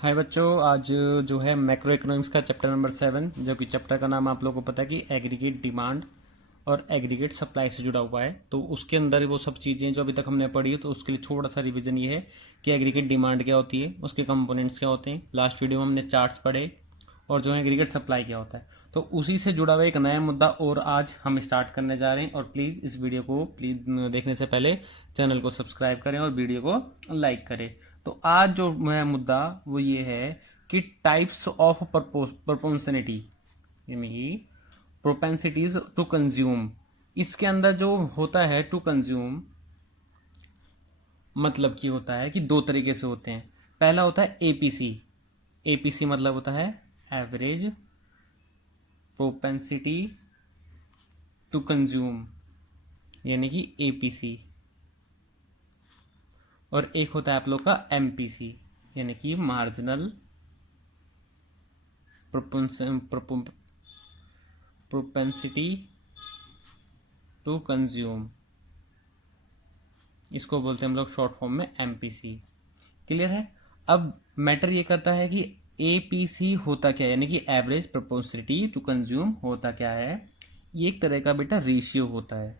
हाय बच्चों, आज जो है मैक्रो इकोनॉमिक्स का चैप्टर नंबर 7, जो कि चैप्टर का नाम आप लोगों को पता है कि एग्रीगेट डिमांड और एग्रीगेट सप्लाई से जुड़ा हुआ है। तो उसके अंदर वो सब चीज़ें जो अभी तक हमने पढ़ी है, तो उसके लिए थोड़ा सा रिवीजन ये है कि एग्रीगेट डिमांड क्या होती है, उसके कंपोनेंट्स क्या होते हैं। लास्ट वीडियो में हमने चार्ट्स पढ़े और जो है एग्रीगेट सप्लाई क्या होता है। तो उसी से जुड़ा हुआ एक नया मुद्दा और आज हम स्टार्ट करने जा रहे हैं। और प्लीज़ इस वीडियो को देखने से पहले चैनल को सब्सक्राइब करें और वीडियो को लाइक करें। तो आज जो मैं मुद्दा वो ये है कि टाइप्स ऑफ प्रोपोर्शनिटी, यानी प्रोपेंसिटीज टू कंज्यूम। इसके अंदर जो होता है टू कंज्यूम, मतलब कि होता है कि दो तरीके से होते हैं। पहला होता है एपीसी। एपीसी मतलब होता है एवरेज प्रोपेंसिटी टू कंज्यूम, यानी कि एपीसी। और एक होता है आप लोग का एमपीसी, यानी कि मार्जिनल प्रोपेंसिटी टू कंज्यूम। इसको बोलते हैं हम लोग शॉर्ट फॉर्म में एमपीसी। क्लियर है। अब मैटर ये करता है कि एपीसी होता क्या है, यानी कि एवरेज प्रोपोर्शनिटी टू कंज्यूम होता क्या है। ये एक तरह का बेटा रेशियो होता है।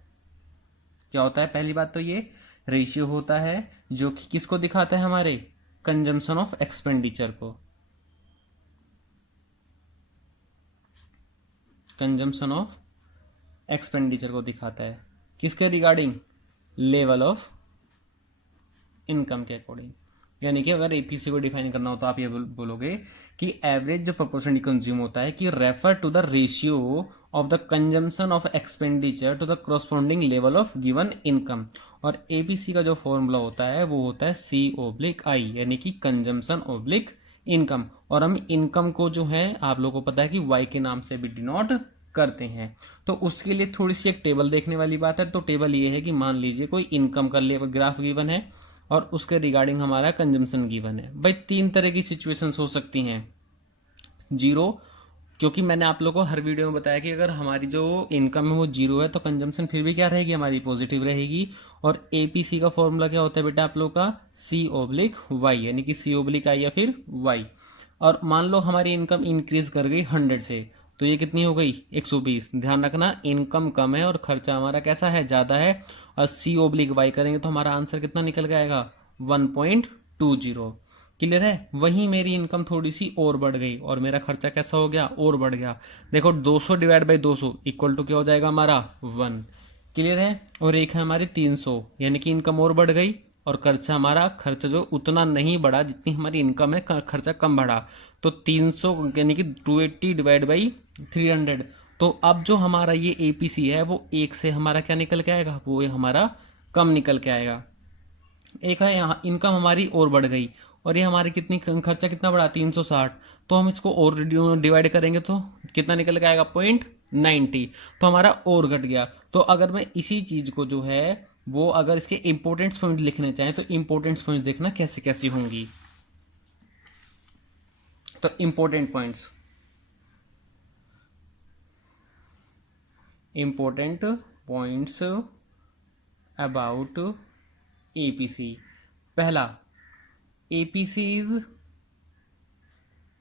क्या होता है? पहली बात तो ये रेशियो होता है जो कि किसको दिखाता है, हमारे कंजम्पशन ऑफ एक्सपेंडिचर को। कंजम्पशन ऑफ एक्सपेंडिचर को दिखाता है किसके रिगार्डिंग? लेवल ऑफ इनकम के अकॉर्डिंग। यानी कि अगर एपीसी को डिफाइन करना हो तो आप ये बोलोगे कि एवरेज जो प्रोपोर्शन कंज्यूम होता है कि refer to the ratio of the consumption of expenditure to the corresponding level of given income. और एपीसी का जो फॉर्मूला होता है वो होता है C/I, यानी कि कंजम्पशन ऑब्लिक इनकम। और हम इनकम को जो है आप लोगों को पता है कि वाई के नाम से भी डिनोट करते हैं। तो उसके लिए थोड़ी सी एक टेबल देखने वाली बात है। तो टेबल ये है कि मान लीजिए कोई इनकम का ग्राफ गिवन है और उसके रिगार्डिंग हमारा कंजम्पशन गिवन है। भाई तीन तरह की सिचुएशंस हो सकती हैं। जीरो, क्योंकि मैंने आप लोगों को हर वीडियो में बताया कि अगर हमारी जो इनकम है वो जीरो है तो कंजम्पशन फिर भी क्या रहेगी, हमारी पॉजिटिव रहेगी। और एपीसी का फॉर्मूला क्या होता है बेटा आप लोग का? C/Y, यानी कि C/I या फिर Y। और मान लो हमारी इनकम इंक्रीज कर गई 100 से, तो ये कितनी हो गई? 120। ध्यान रखना, इनकम कम है और खर्चा हमारा कैसा है? ज़्यादा है। और C/Y करेंगे तो हमारा आंसर कितना निकल के आएगा? 1.20। क्लियर है। वहीं मेरी इनकम थोड़ी सी और बढ़ गई और मेरा खर्चा कैसा हो गया? और बढ़ गया। देखो 200 डिवाइड बाई 200 इक्वल टू क्या हो जाएगा हमारा? 1। क्लियर है। और एक है हमारी 300, यानी कि इनकम और बढ़ गई और खर्चा जो उतना नहीं बढ़ा जितनी हमारी इनकम है, खर्चा कम बढ़ा। तो 300 यानी कि 280 डिवाइड बाई 300। तो अब जो हमारा ये एपीसी है वो एक से हमारा क्या निकल के आएगा? वो हमारा कम निकल के आएगा। एक है यहाँ इनकम हमारी और बढ़ गई और ये हमारी कितनी खर्चा कितना बढ़ा? 360। तो हम इसको और डिवाइड करेंगे तो कितना निकल के आएगा? 0.90। तो हमारा और घट गया। तो अगर मैं इसी चीज को जो है वो अगर इसके इंपोर्टेंट्स पॉइंट लिखने चाहें तो इंपोर्टेंट्स पॉइंट्स देखना कैसे कैसी होंगी। तो इंपोर्टेंट पॉइंट्स अबाउट एपीसी। पहला, एपीसी इज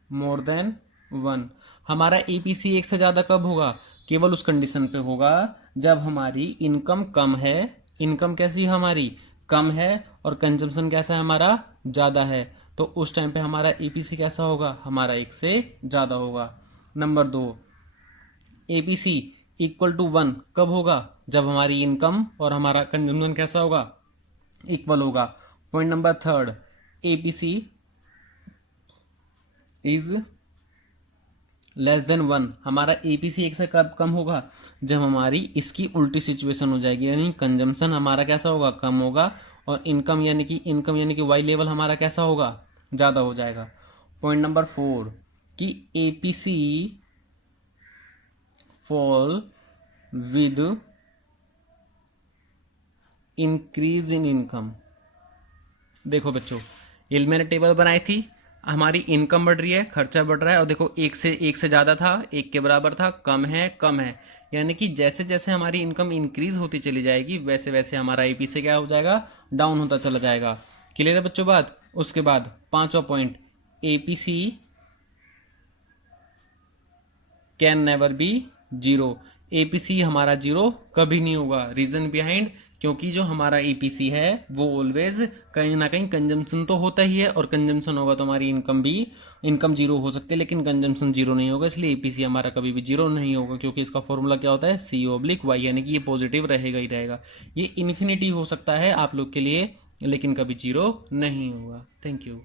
मोर देन 1। हमारा एपीसी एक से ज्यादा कब होगा? केवल उस कंडीशन पे होगा जब हमारी इनकम कम है। इनकम कैसी है हमारी? कम है और कंजम्पशन कैसा है हमारा? ज्यादा है। तो उस टाइम पे हमारा एपीसी कैसा होगा? हमारा एक से ज्यादा होगा। नंबर 2, एपीसी इक्वल टू 1 कब होगा? जब हमारी इनकम और हमारा कंजम्पशन कैसा होगा? इक्वल होगा। Point number 3, APC is less than 1। हमारा एपीसी एक से कब कम होगा? जब हमारी इसकी उल्टी सिचुएशन हो जाएगी, यानी कंजम्पशन हमारा कैसा होगा? कम होगा। और इनकम यानी कि वाई लेवल हमारा कैसा होगा? ज़्यादा हो जाएगा। पॉइंट नंबर 4 कि APC fall with increase in income. देखो बच्चों, ये मैंने टेबल बनाई थी। हमारी इनकम बढ़ रही है, खर्चा बढ़ रहा है और देखो एक से ज़्यादा था, एक के बराबर था, कम है, कम है। यानी कि जैसे जैसे हमारी इनकम इंक्रीज होती चली जाएगी वैसे वैसे हमारा एपीसी से क्या हो जाएगा? डाउन होता चला जाएगा। क्लियर है बच्चों बात? उसके बाद 5वां point, APC can never be zero. APC हमारा जीरो कभी नहीं होगा। रीजन बिहाइंड, क्योंकि जो हमारा APC है वो ऑलवेज कहीं ना कहीं कंजम्पशन तो होता ही है, और कंजम्पशन होगा तो हमारी इनकम जीरो हो सकती है, लेकिन कंजम्पशन जीरो नहीं होगा, इसलिए APC हमारा कभी भी जीरो नहीं होगा, क्योंकि इसका फॉर्मूला क्या होता है, CO/Y, यानी कि ये पॉजिटिव रहेगा ही रहेगा। ये इन्फिनिटी हो सकता है आप लोग के लिए, लेकिन कभी जीरो नहीं होगा। Thank you.